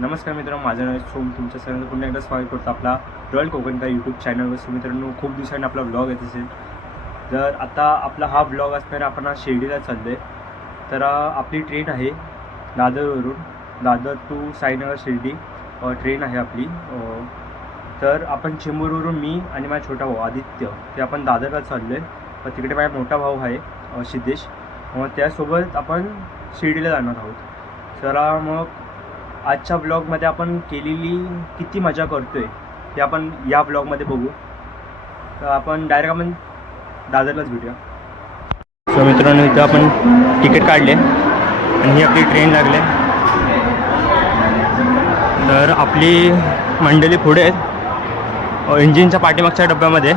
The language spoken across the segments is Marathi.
नमस्कार मित्रांनो, माझं नाव सोम. तुमच्या सगळ्यांना पुन्हा एकदा स्वागत करतो आपला रॉयल कोकणचा यूट्यूब चॅनलवर. सो मित्रांनो, खूप दिवसांनी आपला ब्लॉग येत असेल. तर आता आपला हा ब्लॉग असणार आपण आज शिर्डीला चाललो आहे. तर आपली ट्रेन आहे दादरवरून, दादर टू साईनगर शिर्डी ट्रेन आहे आपली. तर आपण चेंबूरवरून मी आणि माझा छोटा भाऊ आदित्य ते आपण दादरला चाललो आहे. तर तिकडे माझा मोठा भाऊ आहे सिद्धेश, मग त्यासोबत आपण शिर्डीला जाणार आहोत. तर मग आजच्या ब्लॉगमध्ये आपण केलेली किती मजा करतो आहे ते आपण या ब्लॉगमध्ये बघू. तर आपण डायरेक्ट आपण दादरलाच भेटूया. सो मित्रांनो, इथं आपण तिकीट काढले आणि ही आपली ट्रेन लागली. तर आपली मंडळी पुढे आहेत इंजिनच्या पाठीमागच्या डब्यामध्ये.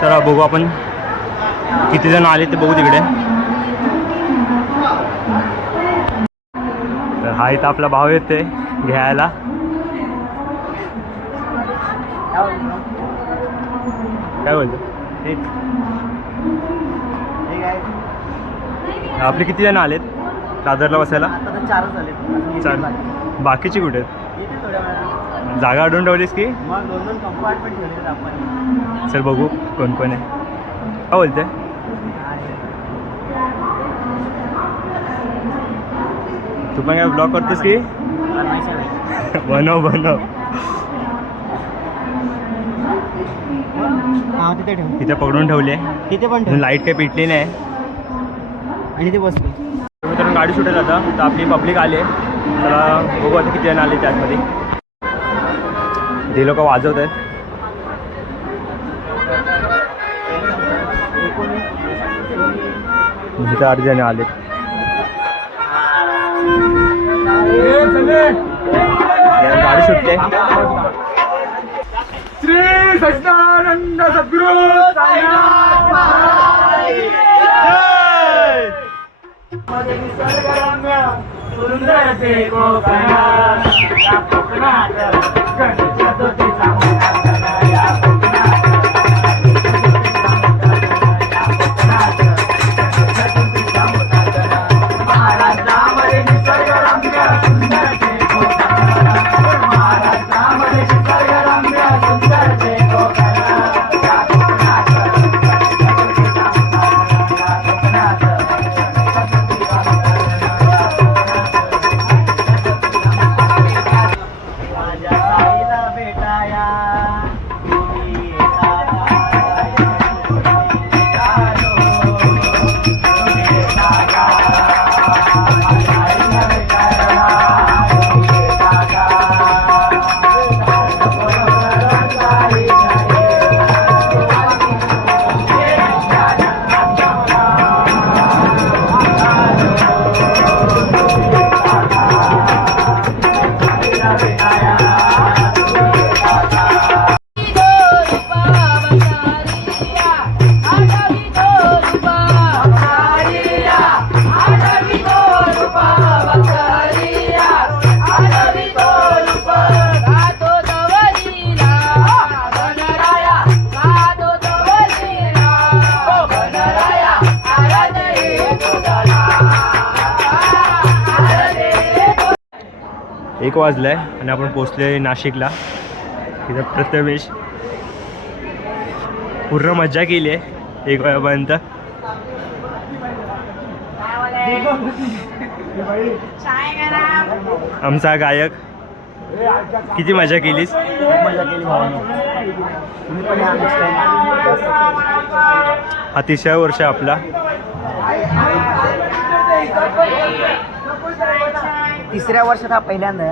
चला बघू आपण किती जण आले ते बघू तिकडे. तर हा इथं आपला भाऊ येते घ्यायला. काय बोलतो आपले किती जण आलेत दादरला बसायला? 4 झाले. 4. बाकीची कुठे आहेत? जागा अडवून ठेवलीस की? मग 2 कंपार्टमेंट ठेवले आपण. चल बघू कोण कोण आहे. काय बोलते? तू पण काय ब्लॉग करतोस की? बनव तिथे ठेव. तिथे पकडून ठेवले. तिथे पण ठेव. लाईट काही पेटली नाही आणि ते बसतो. मित्रांनो, गाडी सुटेल आता. तर आपली पब्लिक आले. तर बघू आता किती जण आले त्यातमध्ये. ते लोक वाजवत आहेत. इथं अर्धे जण आले. गाडी सुटते. श्री सच्चिदानंद सद्गुरु साईनाथ महाराज की जय. सुंदर ते कोकणात या कोकणात गणेश चतुर्थीचा एक वाजलाय आणि आपण पोचले नाशिकला. तिथं प्रथमेश पूर्ण मज्जा केली आहे 1 वाजेपर्यंत. आमचा गायक, किती मजा केलीस? मजा केली भावाने. तुम्ही पण या नेक्स्ट टाइम. हा 3रा वर्ष आपला. 3ऱ्या वर्षात हा पहिल्यांदा.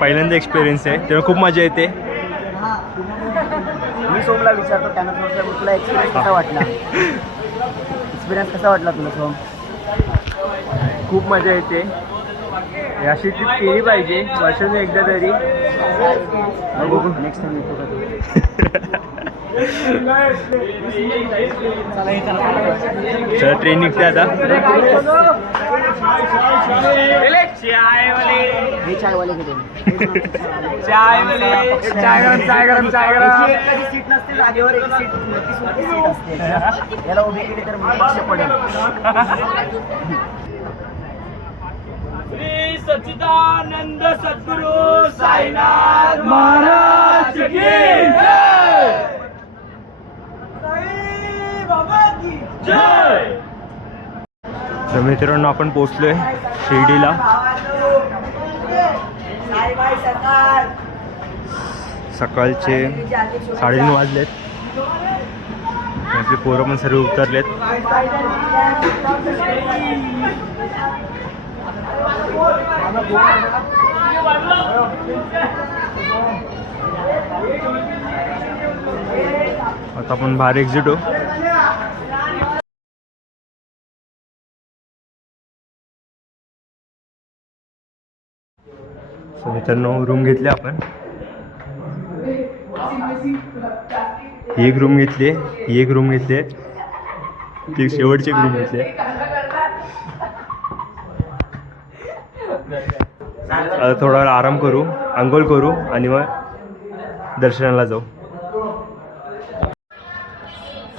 पहिल्यांदा एक्सपिरियन्स आहे, तेव्हा खूप मजा येते. मी सोमला विचारतो त्यानं तुला एक्सपिरियन्स कसा वाटला? कसा वाटला तुला सोम? खूप मजा येते. अशी ट्रिप केली पाहिजे वर्षातून एकदा तरी. नेक्स्ट टाइम येतो का? चला ट्रेन निघते आता. हे चायवाले किती? चाय गरम. एखादी सीट नसते जागेवर, एक सीट असते. याला उभी केली तर पडेल. सच्चिदानंद सद्गुरु साईनाथ महाराज की जय. जय. तर मित्रांनो आपण पोहोचलोय शिर्डीला. सकाळचे 3:30 वाजलेत. आपली पोरं पण सर्व उतरलेत. आता आपण बाहेर एक्झिट हो. मित्रांनो रूम घेतले आपण. एक रूम घेतली, एक रूम घेतली, ती शेवटची रूम घेतली. आता थोडा वेळ आराम करू, अंघोळ करू आणि मग दर्शनाला जाऊ.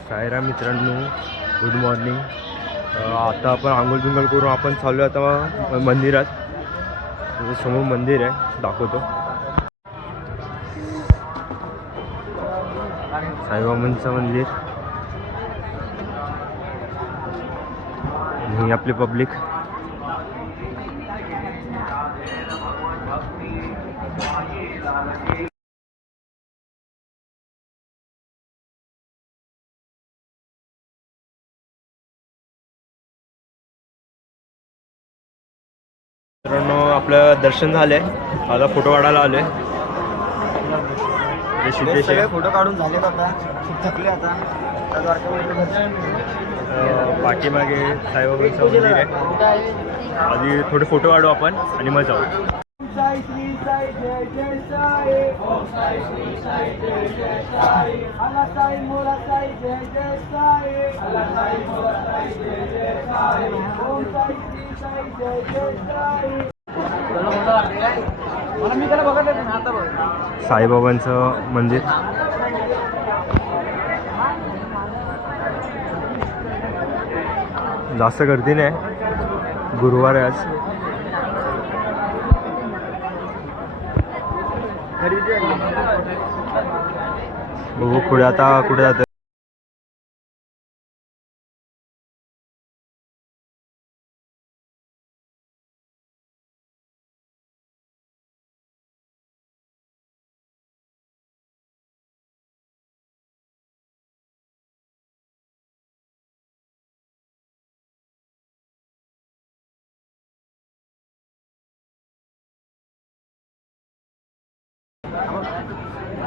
साईराम मित्रांनो, गुड मॉर्निंग. आता आपण आंघोळ बिंघोळ करून आपण चाललो आता मंदिरात. समोर मंदिर आहे, दाखवतो. साईबाबांचं मंदिर. ही आपली पब्लिक. मित्रांनो आपलं दर्शन झालंय. आता फोटो काढायला आलोय. सगळे फोटो काढून झाले आता. खूप थकले आता. पाठीमागे साईबाबांचं मंदिर आहे. आधी थोडे फोटो काढू आपण आणि मग जाऊ. साई श्री साई जय जय साई. ओम साई श्री साई जय जय साई. आला साई मोरा साई जय जय साई. आला साई मोरा साई जय जय साई. ओम साई श्री साई जय जय साई. मी त्याला बघत ना आता बघ. साईबाबांचं मंदिर. जास्त गर्दी नाही, गुरुवार आहे आज. बघू पुढे आता कुठे जातं.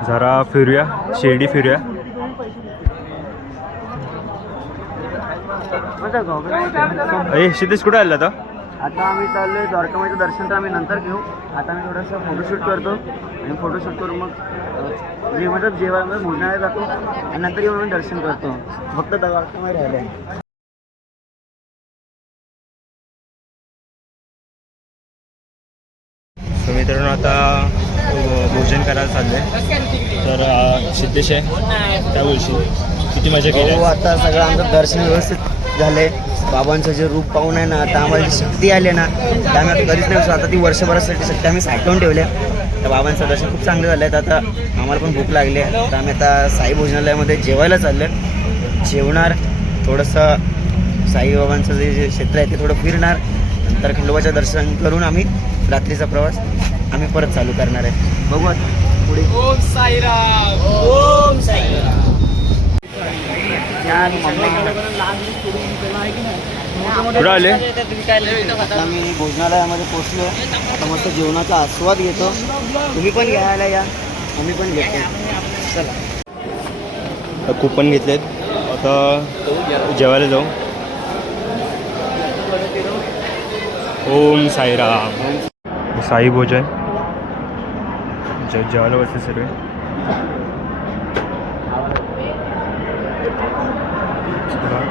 जरा फिरूया, शिर्डी फिरूया. सिद्धेश कुठे आला आता? आता आम्ही चाललोय द्वारकामाईचं दर्शन तर आम्ही नंतर घेऊ. आता आम्ही थोडंसं फोटोशूट करतो आणि फोटोशूट करून मग जेवणामध्ये भोजनाला जातो आणि नंतर येऊन आम्ही दर्शन करतो. फक्त द्वारकामाई राहिले. मित्रांनो आता भोजन करायला चाललंय. तर सिद्धेश आहे, त्या वर्षी किती मजा केली. हो, आता सगळं आमचं दर्शन व्यवस्थित झालंय. बाबांचं जे रूप पाहून आहे ना, आता आम्हाला जी शक्ती आली ना, त्या आम्ही आता कधीच नाही. आता ती वर्षभरासाठी शक्ती आम्ही साठवून ठेवल्या. तर बाबांचं दर्शन खूप चांगलं झालं आहे. आता आम्हाला पण भूक लागली आहे. तर आम्ही आता साई भोजनालयामध्ये जेवायला चाललो आहे. जेवणार, थोडंसं साईबाबांचं जे क्षेत्र आहे ते थोडं फिरणार. नंतर खंडोबाचं दर्शन करून आम्ही रात्रीचा प्रवास आम्ही परत चालू करणार आहे. बघू आता पुढे. ओम साईराम. ओम साईराम. कुठं आले? आता मी भोजनालयामध्ये पोचलो. आता मस्त जेवणाचा आस्वाद घेतो. तुम्ही पण घ्यायला या, आम्ही पण घेतो. चला. कुपन घेतलेत. आता जेवायला जाऊ. ओम साईराम. साई भोजन जेवायला बसते सर्व.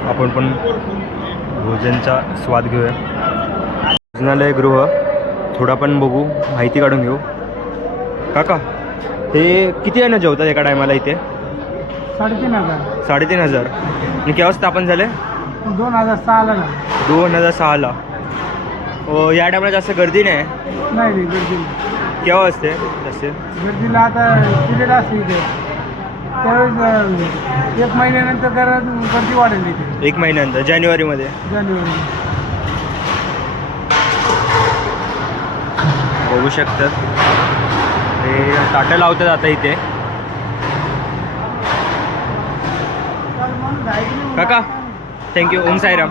आपण पण भोजनचा स्वाद घेऊया. भोजनालय गृह थोडा पण बघू, माहिती काढून घेऊ. काका हे किती जण जेवतात एका टायमाला इथे? 3,500. 3,500. आणि केव्हा स्थापन झाले? 2006ला. 2006ला. या टायमाला जास्त गर्दी नाही नाही गर्दी केव्हा असते जास्त? गर्दीला आता पिरियड असते इथे त्यावेळेस 1 महिन्यानंतर जरा गर्दी वाढेल इथे 1 महिन्यानंतर जानेवारीमध्ये जानेवारी. बघू शकतात ते ताटं लावतात आता इथे. काका थँक्यू. ओम साईराम.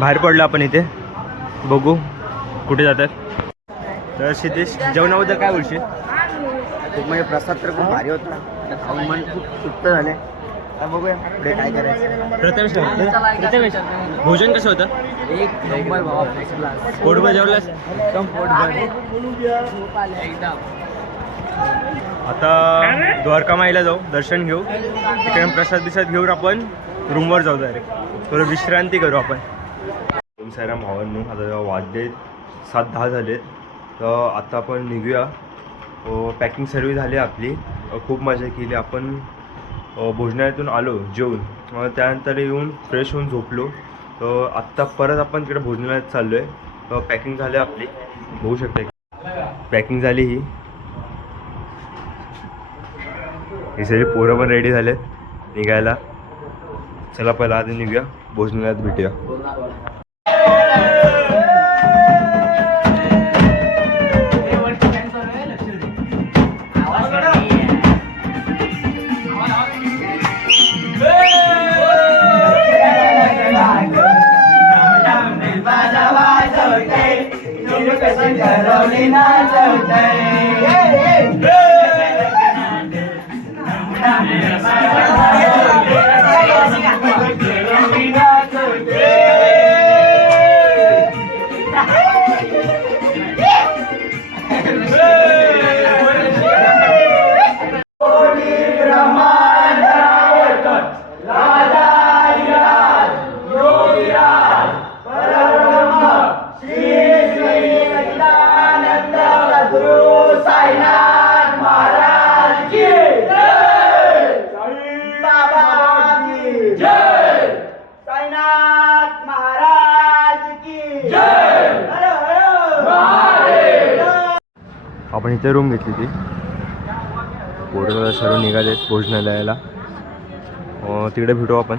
बाहेर पडलो आपण इथे, बघू कुठे जातात. तर सिद्धेश जेवणाबद्दल काय बोलशील? खूप म्हणजे प्रसाद तर खूप भारी होता, त्या खाऊन मन खूप तृप्त झाले. आता बघूया पुढे काय करायचं. प्रथमेश भोजन कसं होतं? एक नंबर बाबा, फर्स्ट क्लास. पोटभर जेवलास? एकदम पोटभर. आता द्वारका माईला जाऊ, दर्शन घेऊ, तिकडे प्रसाद बिसाद घेऊन आपण रूमवर जाऊ डायरेक्ट, थोडं विश्रांती करू आपण. ओम साईराम भावांनो, आता वाजले 7:10 झालेत. तर आता आपण निघूया. पॅकिंग सर्व्हिस झाली आपली, खूप मजा केली आपण. भोजनालयातून आलो जेवून, मग त्यानंतर येऊन फ्रेश होऊन झोपलो. तर आत्ता परत आपण तिकडे भोजनालयात चाललो आहे. पॅकिंग झाली आपली, बघू शकता पॅकिंग झाली. ही सगळी पोरं पण रेडी झालेत निघायला. चला पहिला आधी निघूया, भोजनालयात भेटूया. आपण इथे रूम घेतली ती. पोरं सर्व निघालेत भोजनालयाला. तिकडे भेटू आपण.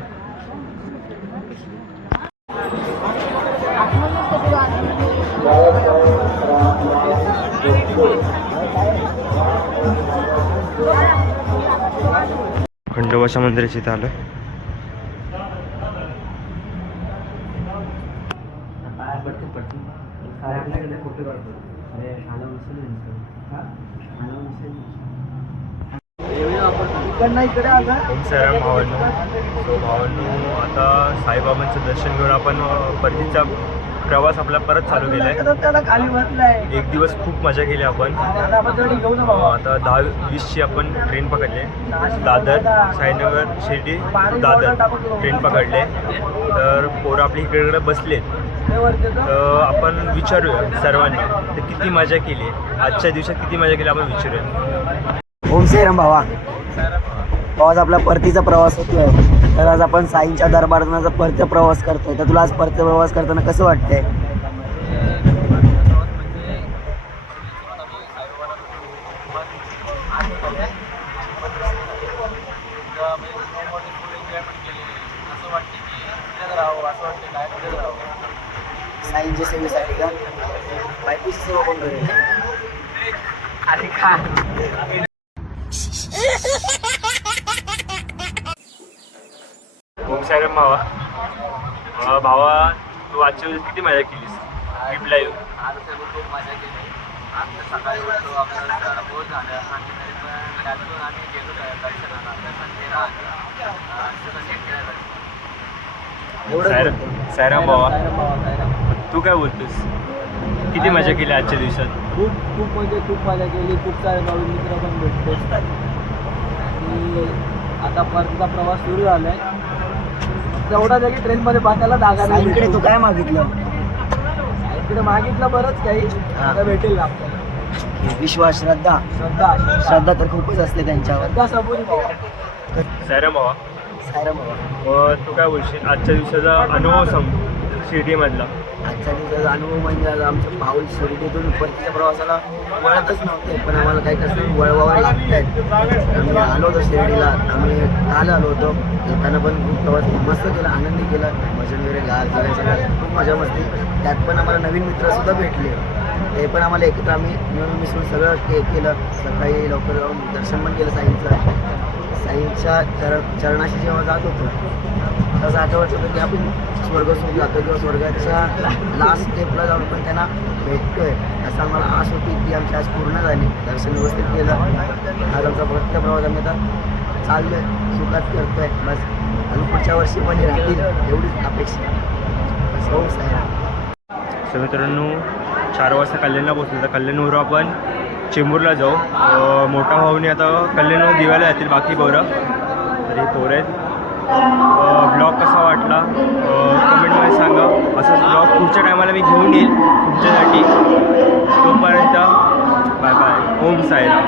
खंडोबाच्या मंदिराच्या इथे आलोय. ओम साईराम भावांनो. सो भावांनो, आता साईबाबांचं दर्शन घेऊन आपण परतीचा प्रवास आपला परत चालू केला आहे. 1 दिवस खूप मजा केली आपण. आता 10:20ची आपण ट्रेन पकडली. दादर, साईनगर, शिर्डी, दादर ट्रेन पकडले. तर पोरं आपली इकडे बसलेत. तर आपण विचारूया सर्वांना तर किती मजा केली आजच्या दिवसात, किती मजा केली आपण विचारूया. ओम साईराम भावा. आज आपला परतीचा प्रवास होतोय. तर आज आपण साईंच्या दरबारात परतीचा प्रवास करतोय. तर तुला आज परतीचा प्रवास करताना कसं वाटतंय? साईंच्या सेवेसाठी का बायकोची सेवा कोण करेल? अरे का ओम साईराम भावा. भावा, तू आजच्या वेळेस किती मजा केलीस ट्रिपला येऊन? आज खूप मजा केली. आमच्या सकाळी उठलो, आपल्याला बोध झालं आणि तरी पण त्यातून आम्ही गेलो दर्शनाला. दर्शन केलं आणि साईराम भावा, तू काय बोलतोस? किती मजा केली आजच्या दिवसात? खूप म्हणजे खूप मजा केली. खूप सारे नवीन मित्र पण भेटले आणि आता परतीचा प्रवास सुरू झाला आहे. तेवढा जागी ट्रेनमध्ये बसायला जागा नाही. साईंकडे तू काय मागितलं? इकडे मागितलं बरंच काही, आता भेटेल आपल्याला. विश्वास, श्रद्धा तर खूपच असते त्यांच्यावर. श्रद्धा सबुरी भावा. साईराम भावा, साईराम भावा. तू काय बोलशील आजच्या दिवसाचा अनुभव सांग. शिर्डीमधला? आजच्या दिवसाचा अनुभव म्हणजे आता आमच्या पाऊल शिर्डीतून परतीच्या प्रवासाला वळतच नव्हते, पण आम्हाला काही कसं वळवावं लागत आहेत. आम्ही आलो होतो शिर्डीला, आम्ही काल आलो होतो. येताना पण खूप प्रवास मस्त केला, आनंदी केला, भजन वगैरे गाल सगळं खूप मजा मस्ती. त्यात पण आम्हाला नवीन मित्रसुद्धा भेटले, ते पण आम्हाला एकत्र आम्ही मिळून मिसळून सगळं केलं. सकाळी लवकर जाऊन दर्शन पण केलं साईंच्या चरणाशी जेव्हा जात होतो तसं आठवत होतं की आपण स्वर्गसुख जातो किंवा स्वर्गाच्या लास्ट स्टेपला जाऊन पण त्यांना भेटतोय, असं आम्हाला आस होती. की आमची आज पूर्ण झाली, दर्शन व्यवस्थित केलं. आज आमचा भक्त प्रवास आम्ही आता चाललोय, सुखात करतोय बस. आणि पुढच्या वर्षी पण राहतील एवढीच अपेक्षा. हो साहेब. तर मित्रांनो 4 वाजता कल्याणला पोहोचलो, तर कल्याणवरून आपण चेंबूरला जाऊ. मोठा भाऊने आता कल्याणवर दिवायला जातील बाकी पोरं, तर हे पोरं आहेत. ब्लॉग कसा वाटला कमेंटमध्ये सांगा. असंच ब्लॉग पुढच्या टायमाला मी घेऊन येईल तुमच्यासाठी. तोपर्यंत बाय बाय. ओम साईराम.